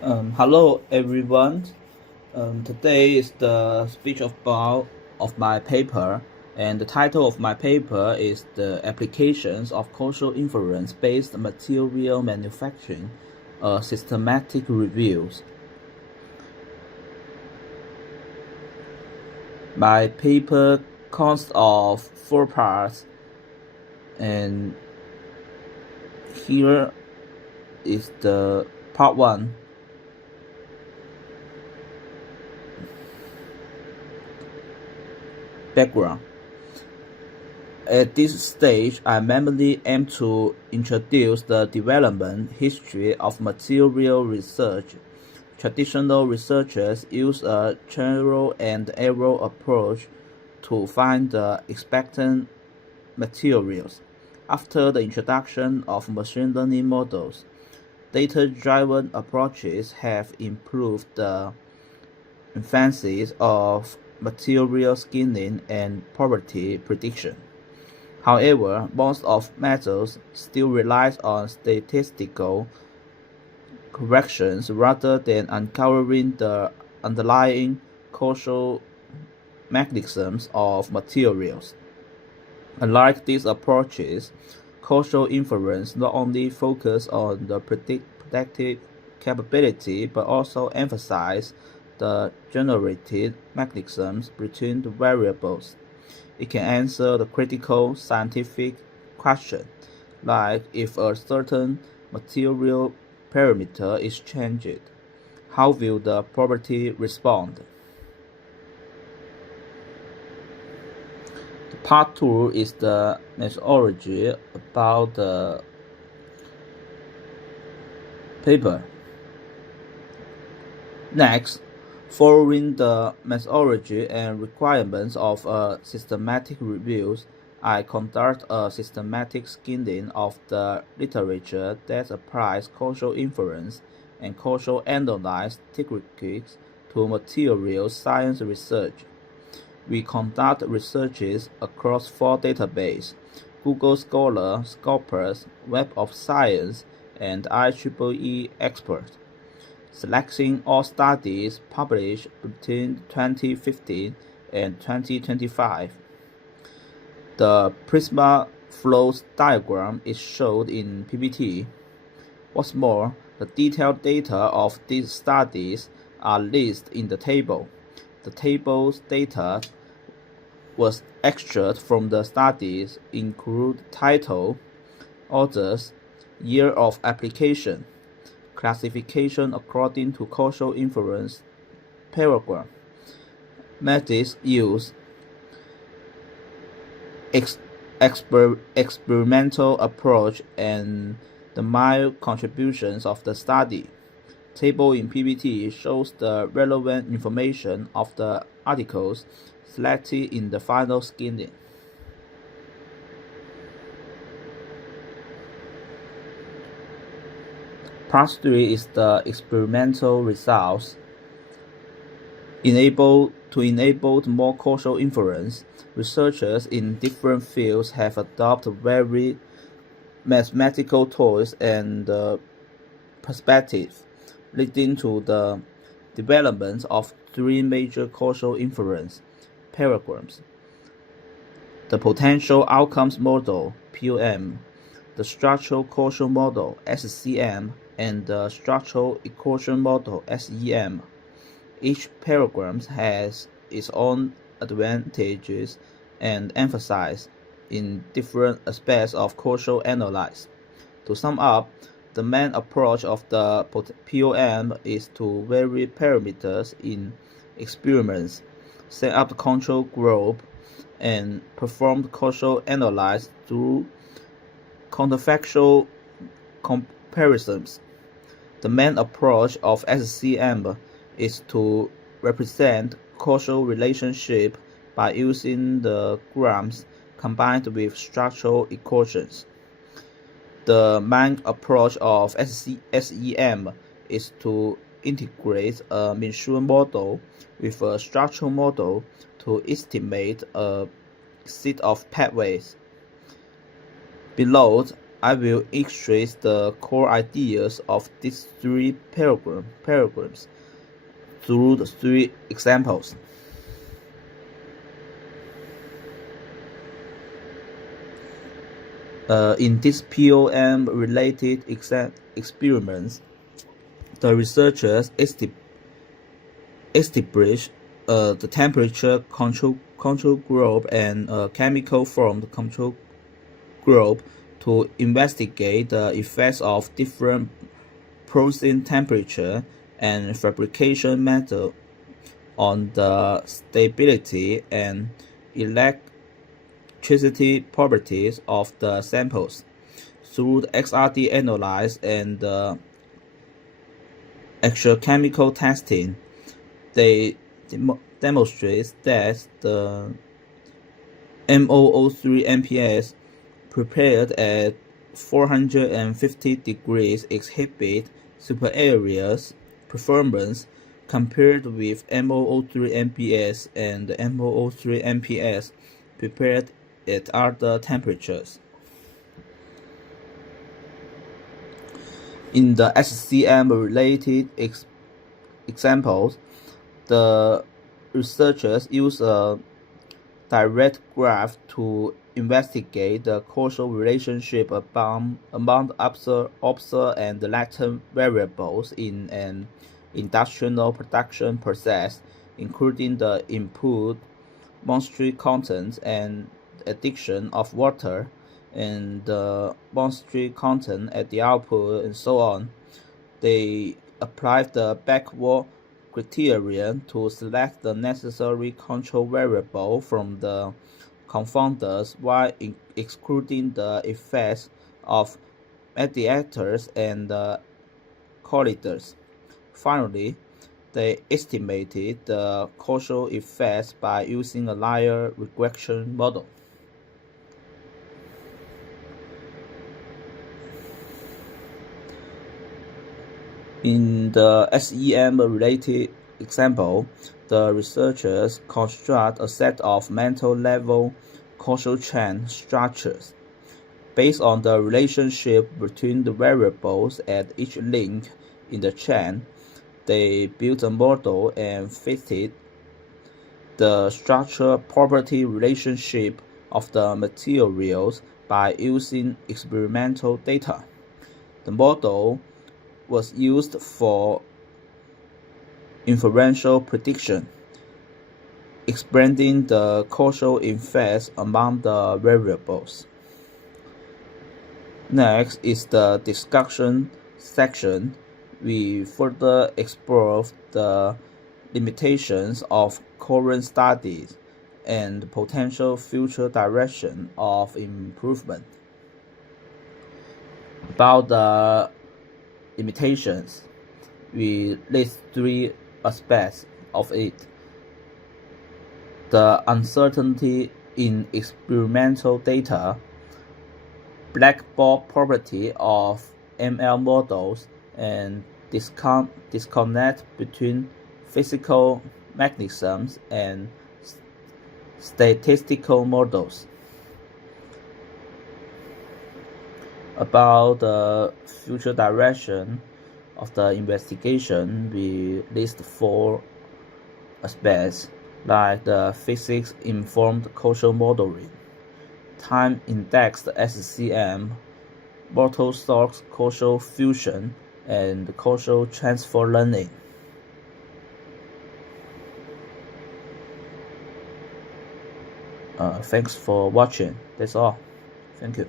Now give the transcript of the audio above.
Hello everyone. Today is the speech of my paper, and the title of my paper is the applications of causal inference-based material manufacturing, systematic reviews. My paper consists of 4 parts, and here is the part 1. Background. At this stage, I mainly aim to introduce the development history of material research. Traditional researchers use a trial and error approach to find the expected materials. After the introduction of machine learning models, data-driven approaches have improved the efficiency of material scanning and property prediction. However, most of methods still relies on statistical corrections rather than uncovering the underlying causal mechanisms of materials. Unlike these approaches, causal inference not only focuses on the predictive capability but also emphasizes the generated mechanisms between the variables. It can answer the critical scientific question, like if a certain material parameter is changed, how will the property respond? Part 2 is the methodology about the paper. Next, following the methodology and requirements of a systematic review, I conduct a systematic scanning of the literature that applies causal inference and causal analysis techniques to materials science research. We conduct researches across 4 databases: Google Scholar, Scopus, Web of Science, and IEEE Expert, selecting all studies published between 2015 and 2025. The Prisma flows diagram is shown in PPT. What's more, the detailed data of these studies are listed in the table. The table's data was extracted from the studies include title, authors, year of application, classification according to causal inference paragraph, methods used, experimental approach, and the mild contributions of the study. Table in PPT shows the relevant information of the articles selected in the final scanning. Part 3 is the experimental results. To enable more causal inference, researchers in different fields have adopted very mathematical tools and perspectives, leading to the development of 3 major causal inference paradigms: the potential outcomes model (POM), the structural causal model (SCM), and the structural equation model (SEM). Each paradigm has its own advantages and emphasis in different aspects of causal analysis. To sum up, the main approach of the POM is to vary parameters in experiments, set up the control group, and perform the causal analysis through counterfactual comparisons. The main approach of SCM is to represent causal relationship by using the graphs combined with structural equations. The main approach of SEM is to integrate a measure model with a structural model to estimate a set of pathways. Below I will illustrate the core ideas of these three paradigms through the three examples. In these POM-related experiments, the researchers established the temperature control group and a chemical formed control group to investigate the effects of different processing temperature and fabrication method on the stability and electricity properties of the samples. Through the XRD analysis and actual chemical testing, they demonstrate that the MOO3 MPS prepared at 450 degrees exhibit superior performance compared with MOO3 MPS and MOO3 MPS prepared at other temperatures. In the SCM-related examples, the researchers use a direct graph to investigate the causal relationship among the observed and latent variables in an industrial production process, including the input moisture content and addition of water, and the moisture content at the output, and so on. They applied the backward criterion to select the necessary control variable from the confounders while excluding the effects of mediators and colliders. Finally, they estimated the causal effects by using a linear regression model. In the SEM-related example, the researchers construct a set of mental-level causal chain structures. Based on the relationship between the variables at each link in the chain, they built a model and fitted the structure property relationship of the materials by using experimental data. The model was used for inferential prediction, explaining the causal effects among the variables. Next is the discussion section. We further explore the limitations of current studies and potential future direction of improvement. About the limitations, we list three aspects of it: the uncertainty in experimental data, black box property of ML models, and disconnect between physical mechanisms and statistical models. About the future direction of the investigation, we list four aspects, like the physics-informed causal modeling, time-indexed SCM, multi-source causal fusion, and causal transfer learning. Thanks for watching. That's all. Thank you.